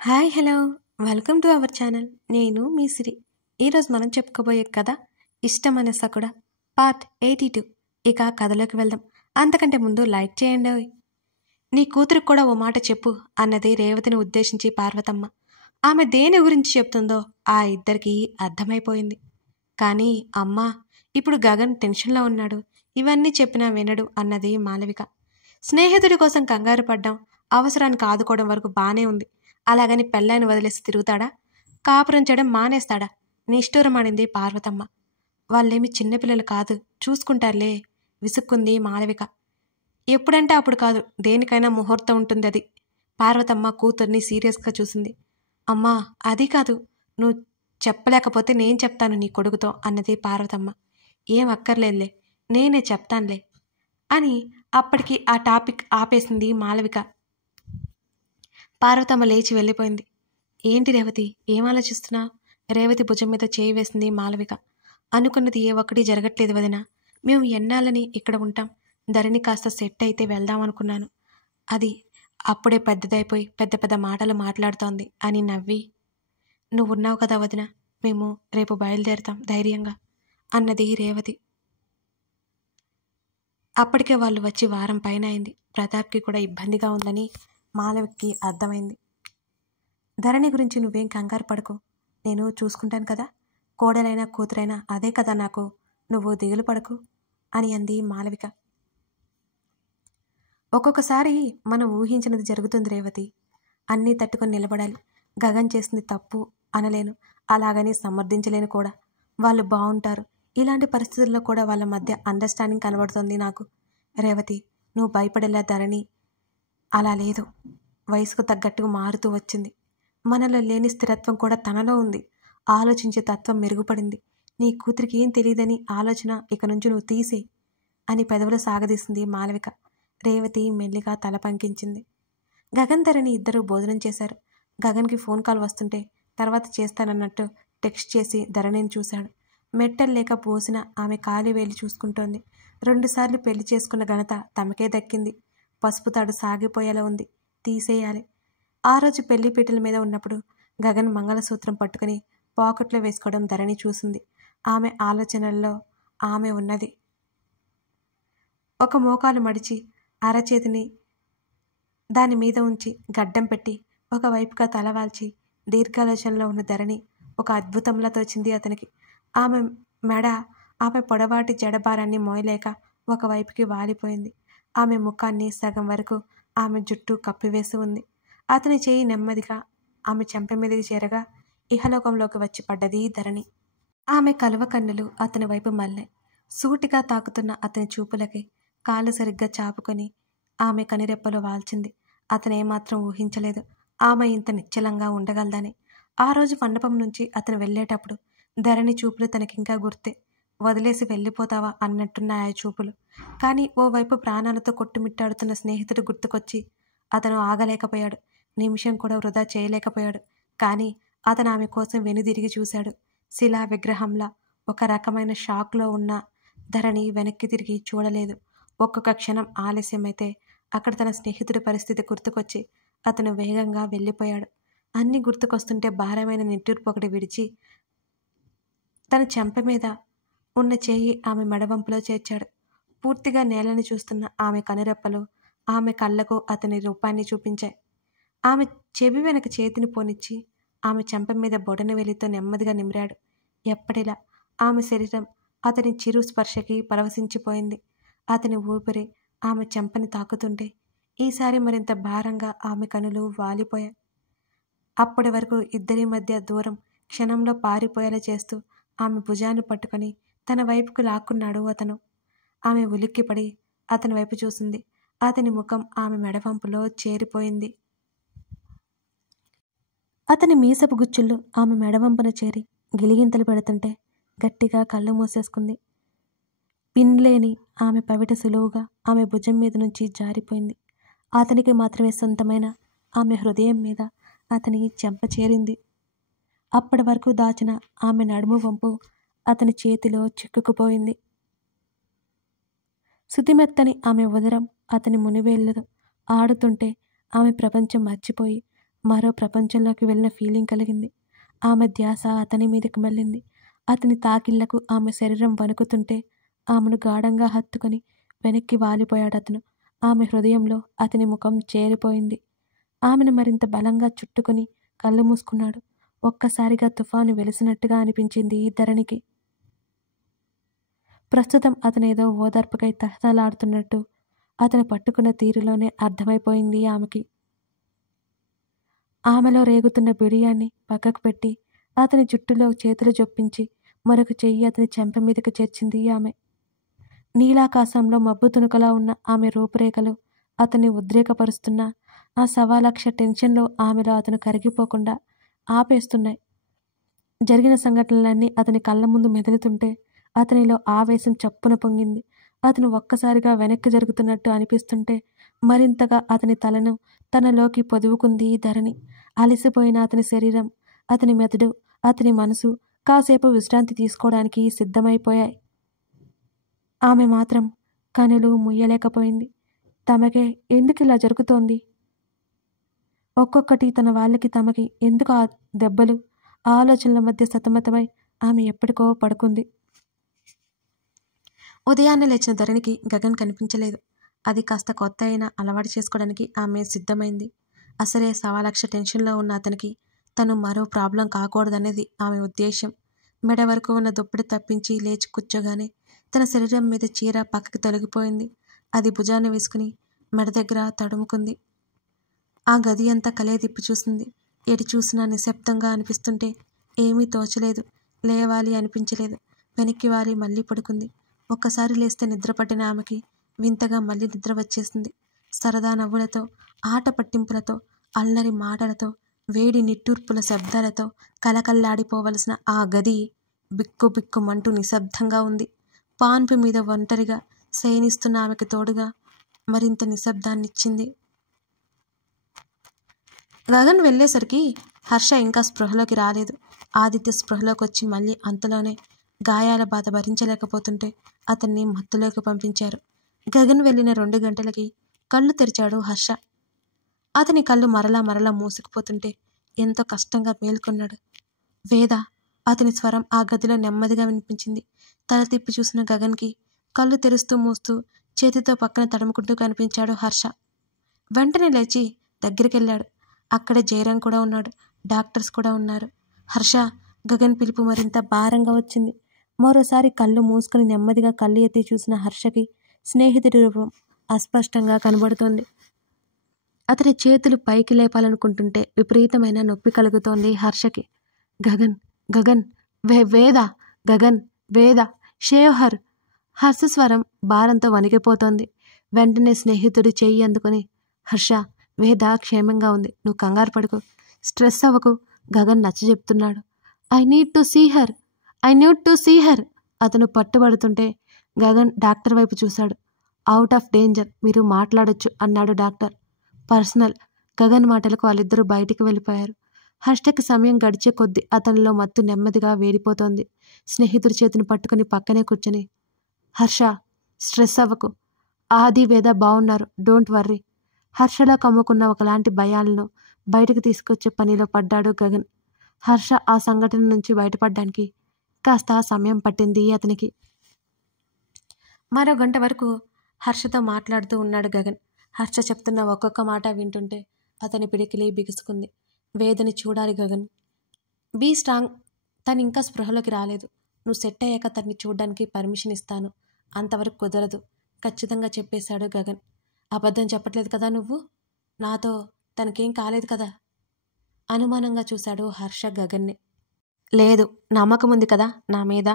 Hi hello welcome to our channel. నేను మీ సిరి. ఈరోజు మనం చెప్పుకోబోయే కథ ఇష్టమనే సకుడ పార్ట్ 82. ఇక కథలోకి వెళ్దాం. అంతకంటే ముందు లైక్ చేయండి. నీ కూతురికి కూడా ఓ మాట చెప్పు అన్నది రేవతిని ఉద్దేశించి పార్వతమ్మ. ఆమె దేని గురించి చెప్తుందో ఆ ఇద్దరికీ అర్థమైపోయింది. కానీ అమ్మా, ఇప్పుడు గగన్ టెన్షన్లో ఉన్నాడు, ఇవన్నీ చెప్పినా వినడు అన్నది మాలవిక. స్నేహితుడి కోసం కంగారు పడ్డాం, అవసరానికి ఆదుకోవడం వరకు బానే ఉంది. అలాగని పెళ్ళాన్ని వదిలేసి తిరుగుతాడా? కాపురం చేయడం మానేస్తాడా? నిష్ఠూరమాడింది పార్వతమ్మ. వాళ్ళేమి చిన్నపిల్లలు కాదు, చూసుకుంటారులే విసుక్కుంది మాలవిక. ఎప్పుడంటే అప్పుడు కాదు, దేనికైనా ముహూర్తం ఉంటుంది. అది పార్వతమ్మ కూతుర్ని సీరియస్గా చూసింది. అమ్మా, అది కాదు, నువ్వు చెప్పలేకపోతే నేను చెప్తాను నీ కొడుకుతో అన్నది పార్వతమ్మ. ఏం అక్కర్లేదులే, నేనే చెప్తానులే అని అప్పటికి ఆ టాపిక్ ఆపేసింది మాలవిక. పార్వతమ్మ లేచి వెళ్ళిపోయింది. ఏంటి రేవతి, ఏం ఆలోచిస్తున్నావు? రేవతి భుజం మీద చేయి వేసింది మాలవిక. అనుకున్నది ఏ ఒక్కటి జరగట్లేదు వదిన. మేము ఎన్నాళ్ళని ఇక్కడ ఉంటాం? ధరణి కాస్త సెట్ అయితే వెళ్దామనుకున్నాను. అది అప్పుడే పెద్దదైపోయి పెద్ద పెద్ద మాటలు మాట్లాడుతోంది అని నవ్వి, నువ్వున్నావు కదా వదిన, మేము రేపు బయలుదేరుతాం ధైర్యంగా అన్నది రేవతి. అప్పటికే వాళ్ళు వచ్చి వారం పైన అయింది. ప్రతాప్కి కూడా ఇబ్బందిగా ఉందని మాలవికి అర్థమైంది. ధరణి గురించి నువ్వేం కంగారు పడకు, నేను చూసుకుంటాను కదా. కోడలైనా కూతురైనా అదే కదా నాకు, నువ్వు దిగులు పడకు అని అంది మాలవిక. ఒక్కొక్కసారి మనం ఊహించినది జరుగుతుంది రేవతి. అన్నీ తట్టుకొని నిలబడాలి. గగన్ చేసింది తప్పు అనలేను, అలాగని సమర్థించలేను కూడా. వాళ్ళు బాగుంటారు. ఇలాంటి పరిస్థితుల్లో కూడా వాళ్ళ మధ్య అండర్స్టాండింగ్ కనబడుతుంది నాకు. రేవతి, నువ్వు భయపడేలా ధరణి అలా లేదు. వయసుకు తగ్గట్టుగా మారుతూ వచ్చింది. మనలో లేని స్థిరత్వం కూడా తనలో ఉంది. ఆలోచించే తత్వం మెరుగుపడింది. నీ కూతురికి ఏం తెలియదని ఆలోచన ఇక నుంచి నువ్వు తీసేయి అని పెదవులు సాగదీసింది మాలవిక. రేవతి మెల్లిగా తల పంకించింది. గగన్ ధరణి ఇద్దరు భోజనం చేశారు. గగన్కి ఫోన్ కాల్ వస్తుంటే తర్వాత చేస్తానన్నట్టు టెక్స్ట్ చేసి ధరణిని చూశాడు. మెట్టలు లేక పోసిన ఆమె కాలి వేలి చూసుకుంటోంది. 2 సార్లు పెళ్లి చేసుకున్న ఘనత తమకే దక్కింది. పసుపు తాడు సాగిపోయేలా ఉంది, తీసేయాలి. ఆ రోజు పెళ్లి పీటల మీద ఉన్నప్పుడు గగన్ మంగళసూత్రం పట్టుకుని పాకెట్లో వేసుకోవడం ధరణి చూసింది. ఆమె ఆలోచనల్లో ఆమె ఉన్నది. ఒక మోకాలు మడిచి అరచేతిని దాని మీద ఉంచి గడ్డం పెట్టి ఒకవైపుగా తలవాల్చి దీర్ఘాలోచనలో ఉన్న ధరణి ఒక అద్భుతంలా తోచింది అతనికి. ఆమె మెడ ఆమె పొడవాటి జడభారాన్ని మోయలేక ఒకవైపుకి వాలిపోయింది. ఆమె ముఖాన్ని సగం వరకు ఆమె జుట్టు కప్పివేసి ఉంది. అతని చేయి నెమ్మదిగా ఆమె చెంప మీదకి చేరగా ఇహలోకంలోకి వచ్చి పడ్డది ధరణి. ఆమె కలువ కన్నులు అతని వైపు మళ్ళాయి. సూటిగా తాకుతున్న అతని చూపులకి కాళ్ళు సరిగ్గా చాపుకొని ఆమె కనిరెప్పలో వాల్చింది. అతనేమాత్రం ఊహించలేదు ఆమె ఇంత నిశ్చలంగా ఉండగలదని. ఆ రోజు మండపం నుంచి అతను వెళ్ళేటప్పుడు ధరణి చూపులు తనకింకా గుర్తే. వదిలేసి వెళ్ళిపోతావా అన్నట్టున్న ఆ చూపులు. కానీ ఓవైపు ప్రాణాలతో కొట్టుమిట్టాడుతున్న స్నేహితుడు గుర్తుకొచ్చి అతను ఆగలేకపోయాడు. నిమిషం కూడా వృధా చేయలేకపోయాడు. కానీ అతను ఆమె కోసం వెనుదిరిగి చూశాడు. శిలా విగ్రహంలా ఒక రకమైన షాక్లో ఉన్న ధరణి వెనక్కి తిరిగి చూడలేదు. ఒక్కొక్క క్షణం ఆలస్యమైతే అక్కడ తన స్నేహితుడి పరిస్థితి గుర్తుకొచ్చి అతను వేగంగా వెళ్ళిపోయాడు. అన్నీ గుర్తుకొస్తుంటే భారమైన నిట్టూర్పు ఒకటి విడిచి తన చెంప మీద ఉన్న చేయి ఆమె మెడవంపులో చేర్చాడు. పూర్తిగా నేలని చూస్తున్న ఆమె కనురెప్పలు ఆమె కళ్ళకు అతని రూపాన్ని చూపించాయి. ఆమె చెవి వెనక చేతిని పోనిచ్చి ఆమె చెంప మీద బొడన వేలితో నెమ్మదిగా నిమిరాడు. ఎప్పటిలా ఆమె శరీరం అతని చిరు స్పర్శకి పరవశించిపోయింది. అతని ఊపిరి ఆమె చెంపని తాకుతుంటే ఈసారి మరింత భారంగా ఆమె కనులు వాలిపోయాయి. అప్పటి వరకు ఇద్దరి మధ్య దూరం క్షణంలో పారిపోయేలా చేస్తూ ఆమె భుజాన్ని పట్టుకొని తన వైపుకు లాక్కున్నాడు అతను. ఆమె ఉలిక్కిపడి అతని వైపు చూసింది. అతని ముఖం ఆమె మెడవంపులో చేరిపోయింది. అతని మీసపు గుచ్చుళ్ళు ఆమె మెడవంపున చేరి గిలిగింతలు పెడుతుంటే గట్టిగా కళ్ళు మూసేసుకుంది. పిన్లేని ఆమె పవిట సులువుగా ఆమె భుజం మీద నుంచి జారిపోయింది. అతనికి మాత్రమే సొంతమైన ఆమె హృదయం మీద అతని చెంప చేరింది. అప్పటి వరకు దాచిన ఆమె నడుము వంపు అతని చేతిలో చిక్కుకుపోయింది. శుతిమెత్తని ఆమె ఉదరం అతని మునివేళ్లతో ఆడుతుంటే ఆమె ప్రపంచం మర్చిపోయి మరో ప్రపంచంలోకి వెళ్ళిన ఫీలింగ్ కలిగింది. ఆమె ధ్యాస అతని మీదకి మళ్ళింది. అతని తాకిళ్లకు ఆమె శరీరం వణుకుతుంటే ఆమెను గాఢంగా హత్తుకొని వెనక్కి వాలిపోయాడతను. ఆమె హృదయంలో అతని ముఖం చేరిపోయింది. ఆమెను మరింత బలంగా చుట్టుకొని కళ్ళు మూసుకున్నాడు. ఒక్కసారిగా తుఫాను వెలిసినట్టుగా అనిపించింది ధరణికి. ప్రస్తుతం అతనేదో ఓదార్పుకై తహతలాడుతున్నట్టు అతను పట్టుకున్న తీరులోనే అర్థమైపోయింది ఆమెకి. ఆమెలో రేగుతున్న బిడియాన్ని పక్కకు పెట్టి అతని జుట్టులో చేతులు జొప్పించి మరొక చెయ్యి అతని చెంప మీదకు చేర్చింది ఆమె. నీలాకాశంలో మబ్బు తునుకలా ఉన్న ఆమె రూపురేఖలు అతన్ని ఉద్రేకపరుస్తున్న ఆ 1,00,000 టెన్షన్లో ఆమెలో అతను కరిగిపోకుండా ఆపేస్తున్నాయి. జరిగిన సంఘటనలన్నీ అతని కళ్ళ ముందు మెదులుతుంటే అతనిలో ఆవేశం చప్పున పొంగింది. అతను ఒక్కసారిగా వెనక్కి జరుగుతున్నట్టు అనిపిస్తుంటే మరింతగా అతని తలను తనలోకి పొదువుకుంది ధరణి. అలసిపోయిన అతని శరీరం, అతని మెదడు, అతని మనసు కాసేపు విశ్రాంతి తీసుకోవడానికి సిద్ధమైపోయాయి. ఆమె మాత్రం కనులు ముయ్యలేకపోయింది. తమకే ఎందుకు ఇలా జరుగుతోంది? ఒక్కొక్కటి తన వాళ్ళకి తమకి ఎందుకు ఆ దెబ్బలు? ఆలోచనల మధ్య సతమతమై ఆమె ఎప్పటికో పడుకుంది. ఉదయాన్నే లేచిన ధరణికి గగన్ కనిపించలేదు. అది కాస్త కొత్త అయినా అలవాటు చేసుకోవడానికి ఆమె సిద్ధమైంది. అసలే 1,00,000 టెన్షన్లో ఉన్న అతనికి తను మరో ప్రాబ్లం కాకూడదనేది ఆమె ఉద్దేశం. మెడ వరకు ఉన్న దుప్పటి తప్పించి లేచి కూర్చోగానే తన శరీరం మీద చీర పక్కకి తొలగిపోయింది. అది భుజాన్ని వేసుకుని మెడ దగ్గర తడుముకుంది. ఆ గది అంతా కలేదిప్పి చూసింది. ఎటు చూసినా నిశ్శబ్దంగా అనిపిస్తుంటే ఏమీ తోచలేదు. లేవాలి అనిపించలేదు. వెనక్కి వాలి మళ్ళీ పడుకుంది. ఒక్కసారి లేస్తే నిద్రపట్టిన ఆమెకి వింతగా మళ్ళీ నిద్ర వచ్చేసింది. సరదా నవ్వులతో, ఆట పట్టింపులతో, అల్లరి మాటలతో, వేడి నిట్టూర్పుల శబ్దాలతో కలకల్లాడిపోవలసిన ఆ గది బిక్కు బిక్కుమంటూ నిశ్శబ్దంగా ఉంది. పాన్పు మీద ఒంటరిగా శయనిస్తున్న ఆమెకి తోడుగా మరింత నిశ్శబ్దాన్నిచ్చింది. గగన్ వెళ్ళేసరికి హర్ష ఇంకా స్పృహలోకి రాలేదు. ఆదిత్య స్పృహలోకి వచ్చి మళ్ళీ అంతలోనే గాయాల బాధ భరించలేకపోతుంటే అతన్ని మత్తులోకి పంపించారు. గగన్ వెళ్ళిన 2 గంటలకి కళ్ళు తెరిచాడు హర్ష. అతని కళ్ళు మరలా మరలా మూసుకుపోతుంటే ఎంతో కష్టంగా మేల్కొన్నాడు. వేద అతని స్వరం ఆ గదిలో నెమ్మదిగా వినిపించింది. తల తిప్పి చూసిన గగన్కి కళ్ళు తెరుస్తూ మూస్తూ చేతితో పక్కన తడుముకుంటూ కనిపించాడు హర్ష. వెంటనే లేచి దగ్గరికెళ్ళాడు. అక్కడే జయరాం కూడా ఉన్నాడు. డాక్టర్స్ కూడా ఉన్నారు. హర్ష, గగన్ పిలుపు మరింత భారంగా వచ్చింది. మరోసారి కళ్ళు మూసుకుని నెమ్మదిగా కళ్ళు ఎత్తి చూసిన హర్షకి స్నేహితుడి రూపం అస్పష్టంగా కనబడుతోంది. అతని చేతులు పైకి లేపాలనుకుంటుంటే విపరీతమైన నొప్పి కలుగుతోంది హర్షకి. గగన్, గగన్, వేద, గగన్, వేద, షేవ్ హర్. హర్ష స్వరం భారంతో వణికిపోతోంది. వెంటనే స్నేహితుడి చెయ్యి అందుకుని, హర్ష, వేద క్షేమంగా ఉంది, నువ్వు కంగారు పడుకు, స్ట్రెస్ అవ్వకు, గగన్ నచ్చజెప్తున్నాడు. I need to see her. అతను పట్టుబడుతుంటే గగన్ డాక్టర్ వైపు చూశాడు. అవుట్ ఆఫ్ డేంజర్, మీరు మాట్లాడొచ్చు అన్నాడు డాక్టర్. పర్సనల్. గగన్ మాటలకు వాళ్ళిద్దరూ బయటికి వెళ్ళిపోయారు. హర్షకి సమయం గడిచే కొద్దీ అతనిలో మత్తు నెమ్మదిగా వేడిపోతోంది. స్నేహితుడి చేతిని పట్టుకుని పక్కనే కూర్చొని, హర్ష, స్ట్రెస్ అవ్వకు, ఆది, వేద బాగున్నారు, డోంట్ వర్రీ. హర్షలో కమ్ముకున్న ఒకలాంటి భయాలను బయటకు తీసుకొచ్చే పనిలో పడ్డాడు గగన్. హర్ష ఆ సంఘటన నుంచి బయటపడడానికి కాస్త సమయం పట్టింది అతనికి. మరో గంట వరకు హర్షతో మాట్లాడుతూ ఉన్నాడు గగన్. హర్ష చెప్తున్న ఒక్కొక్క మాట వింటుంటే అతని పిడికిలి బిగుసుకుంది. వేదని చూడాలి గగన్, బీ స్ట్రాంగ్. తను ఇంకా స్పృహలోకి రాలేదు. నువ్వు సెట్ అయ్యాక తన్ని చూడ్డానికి పర్మిషన్ ఇస్తాను. అంతవరకు కుదరదు, ఖచ్చితంగా చెప్పేశాడు గగన్. అబద్ధం చెప్పట్లేదు కదా నువ్వు? నాతో తనకేం కాలేదు కదా? అనుమానంగా చూశాడు హర్ష గగన్ని. లేదు, నమ్మకం ఉంది కదా నా మీద?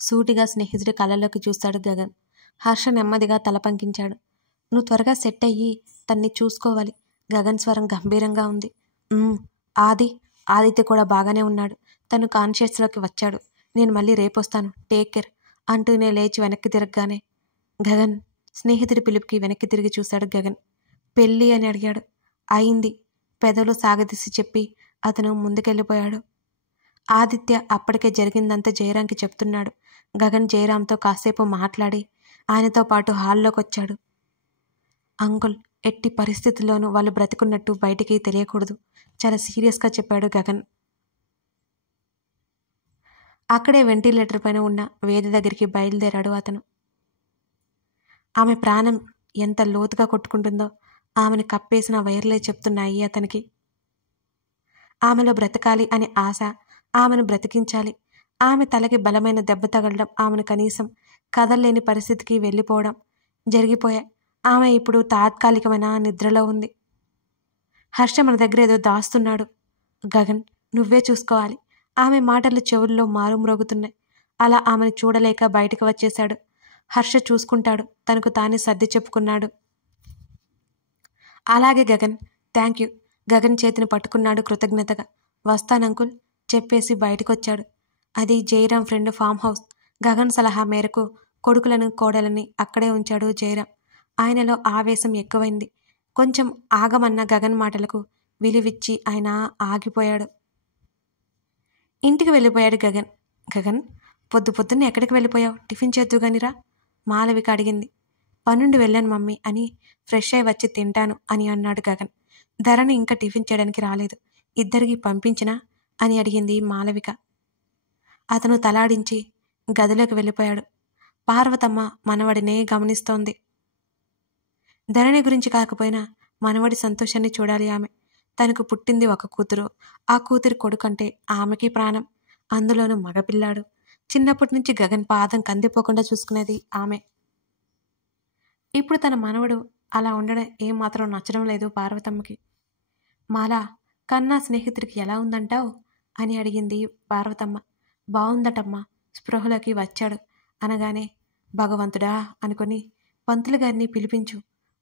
సూటిగా స్నేహితుడి కళ్ళలోకి చూశాడు గగన్. హర్ష నెమ్మదిగా తల పంకించాడు. నువ్వు త్వరగా సెట్ అయ్యి తన్ని చూసుకోవాలి. గగన్ స్వరం గంభీరంగా ఉంది. ఆదిత్య కూడా బాగానే ఉన్నాడు. తను కాన్షియస్లోకి వచ్చాడు. నేను మళ్ళీ రేపొస్తాను, టేక్ కేర్ అంటూనే లేచి వెనక్కి తిరగగానే గగన్, స్నేహితుడి పిలుపుకి వెనక్కి తిరిగి చూశాడు గగన్. పెళ్ళి అని అడిగాడు. అయింది, పెదవులు సాగదీసి చెప్పి అతను ముందుకెళ్ళిపోయాడు. ఆదిత్య అప్పటికే జరిగిందంతా జయరాంకి చెప్తున్నాడు. గగన్ జయరాంతో కాసేపు మాట్లాడి ఆయనతో పాటు హాల్లోకి వచ్చాడు. అంకుల్, ఎట్టి పరిస్థితుల్లోనూ వాళ్ళు బ్రతికున్నట్టు బయటికి తెలియకూడదు, చాలా సీరియస్గా చెప్పాడు గగన్. అక్కడే వెంటిలేటర్ పైన ఉన్న వేద దగ్గరికి బయలుదేరాడు అతను. ఆమె ప్రాణం ఎంత లోతుగా కొట్టుకుంటుందో ఆమెను కప్పేసిన వైర్లే చెప్తున్నాయి అతనికి. ఆమెలో బ్రతకాలి అనే ఆశ, ఆమెను బ్రతికించాలి. ఆమె తలకి బలమైన దెబ్బ తగలడం, ఆమెను కనీసం కదలలేని పరిస్థితికి వెళ్ళిపోవడం జరిగిపోయాయి. ఆమె ఇప్పుడు తాత్కాలికమైన నిద్రలో ఉంది. హర్ష మన దగ్గర ఏదో దాస్తున్నాడు గగన్, నువ్వే చూసుకోవాలి. ఆమె మాటలు చెవుల్లో మారుమ్రోగుతున్నాయి. అలా ఆమెను చూడలేక బయటకు వచ్చేశాడు. హర్ష చూసుకుంటాడు, తనకు తానే సర్ది చెప్పుకున్నాడు. అలాగే గగన్, థ్యాంక్ యూ. గగన్ చేతిని పట్టుకున్నాడు కృతజ్ఞతగా. వస్తానంకుల్ చెప్పేసి బయటకొచ్చాడు. అది Jayaram friend farm house. Gagan సలహా మేరకు కొడుకులను కోడలని అక్కడే ఉంచాడు జయరాం. ఆయనలో ఆవేశం ఎక్కువైంది. కొంచెం ఆగమన్న గగన్ మాటలకు విలువిచ్చి ఆయన ఆగిపోయాడు. ఇంటికి వెళ్ళిపోయాడు గగన్. గగన్, పొద్దున్నే ఎక్కడికి వెళ్ళిపోయావు? టిఫిన్ చేద్దుగానిరా మాలవిక అడిగింది. పనుండి వెళ్ళాను మమ్మీ అని ఫ్రెష్ అయి వచ్చి తింటాను అని అన్నాడు గగన్. ధరణి ఇంకా టిఫిన్ చేయడానికి రాలేదు, ఇద్దరికి పంపించినా అని అడిగింది మాలవిక. అతను తలాడించి గదిలోకి వెళ్ళిపోయాడు. పార్వతమ్మ మనవడినే గమనిస్తోంది. ధరణి గురించి కాకపోయినా మనవడి సంతోషాన్ని చూడాలి ఆమె. తనకు పుట్టింది ఒక కూతురు. ఆ కూతురి కొడుకంటే ఆమెకి ప్రాణం. అందులోనూ మగపిల్లాడు. చిన్నప్పటి నుంచి గగన్ పాదం కందిపోకుండా చూసుకునేది ఆమె. ఇప్పుడు తన మనవడు అలా ఉండడం ఏమాత్రం నచ్చడం లేదు పార్వతమ్మకి. మాలా, కన్నా స్నేహితుడికి ఎలా ఉందంటావు అని అడిగింది పార్వతమ్మ. బాగుందటమ్మా, స్పృహలోకి వచ్చాడు అనగానే భగవంతుడా అనుకుని పంతులు గారిని పిలిపించు,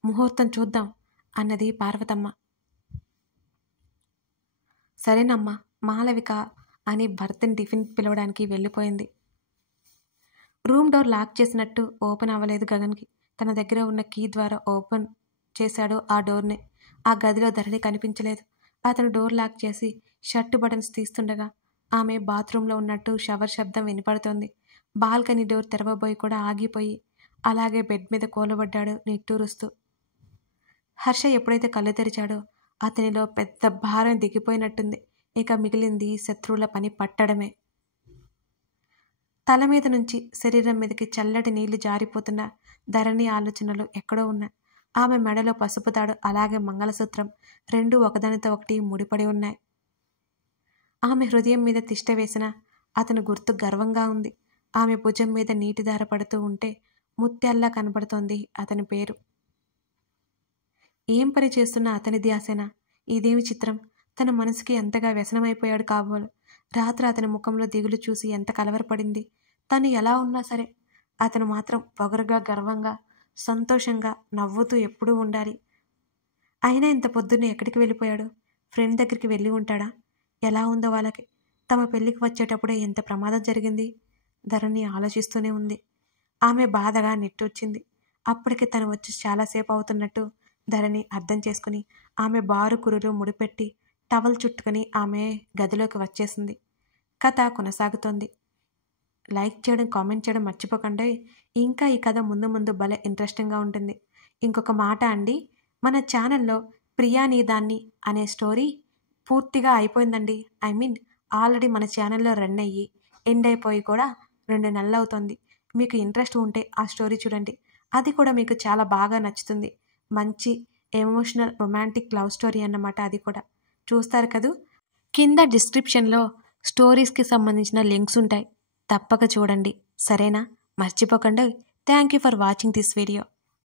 ముహూర్తం చూద్దాం అన్నది పార్వతమ్మ. సరేనమ్మా మాలవిక అని భర్తని టిఫిన్ పిలవడానికి వెళ్ళిపోయింది. రూమ్ డోర్ లాక్ చేసినట్టు ఓపెన్ అవ్వలేదు గగన్కి. తన దగ్గర ఉన్న కీ ద్వారా ఓపెన్ చేశాడు ఆ డోర్ని. ఆ గదిలో ధరణి కనిపించలేదు. అతను డోర్ లాక్ చేసి షర్టు బటన్స్ తీస్తుండగా ఆమె బాత్రూంలో ఉన్నట్టు షవర్ శబ్దం వినపడుతోంది. బాల్కనీ డోర్ తెరవబోయి కూడా ఆగిపోయి అలాగే బెడ్ మీద కూలబడ్డాడు నిట్టూరుస్తూ. హర్ష ఎప్పుడైతే కళ్ళు తెరిచాడో అతనిలో పెద్ద భారం దిగిపోయినట్టుంది. ఇక మిగిలింది శత్రువుల పని పట్టడమే. తల మీద నుంచి శరీరం మీదకి చల్లటి నీళ్లు జారిపోతున్న ధరణి ఆలోచనలు ఎక్కడో ఉన్నాయి. ఆమె మెడలో పసుపు తాడు, అలాగే మంగళసూత్రం రెండూ ఒకదానితో ఒకటి ముడిపడి ఉన్నాయి. ఆమె హృదయం మీద తిష్ట వేసిన అతని గుర్తు గర్వంగా ఉంది. ఆమె భుజం మీద నీటి ధార పడుతూ ఉంటే ముత్యాల్లా కనబడుతోంది అతని పేరు. ఏం పని చేస్తున్న అతని ధ్యాసేనా? ఇదేమి చిత్రం! తన మనసుకి ఎంతగా వ్యసనమైపోయాడు కాబోలు. రాత్రి అతని ముఖంలో దిగులు చూసి ఎంత కలవరపడింది. తను ఎలా ఉన్నా సరే అతను మాత్రం పొగరుగా, గర్వంగా, సంతోషంగా నవ్వుతూ ఎప్పుడూ ఉండాలి. అయినా ఇంత పొద్దున్నే ఎక్కడికి వెళ్ళిపోయాడు? ఫ్రెండ్ దగ్గరికి వెళ్ళి ఉంటాడా? ఎలా ఉందో వాళ్ళకి. తమ పెళ్ళికి వచ్చేటప్పుడే ఎంత ప్రమాదం జరిగింది. ధరణి ఆలోచిస్తూనే ఉంది. ఆమె బాధగా నిట్టూర్చింది. అప్పటికి తను వచ్చి చాలాసేపు అవుతున్నట్టు ధరణి అర్థం చేసుకుని ఆమె బారు కురులు ముడిపెట్టి టవల్ చుట్టుకుని ఆమె గదిలోకి వచ్చేసింది. కథ కొనసాగుతోంది. లైక్ చేయడం, కామెంట్ చేయడం మర్చిపోకండి. ఇంకా ఈ కథ ముందు ముందు భలే ఇంట్రెస్టింగ్గా ఉంటుంది. ఇంకొక మాట అండి, మన ఛానల్లో ప్రియా నీదాన్ని అనే స్టోరీ పూర్తిగా అయిపోయిందండి. ఆల్రెడీ మన ఛానల్లో రన్ అయ్యి ఎండ్ అయిపోయి కూడా 2 నెలలు అవుతుంది. మీకు ఇంట్రెస్ట్ ఉంటే ఆ స్టోరీ చూడండి. అది కూడా మీకు చాలా బాగా నచ్చుతుంది. మంచి ఎమోషనల్ రొమాంటిక్ లవ్ స్టోరీ అన్నమాట. అది కూడా చూస్తారు కదూ. కింద డిస్క్రిప్షన్లో స్టోరీస్కి సంబంధించిన లింక్స్ ఉంటాయి, తప్పక చూడండి. సరేనా? మర్చిపోకండి. Thank you for watching this video.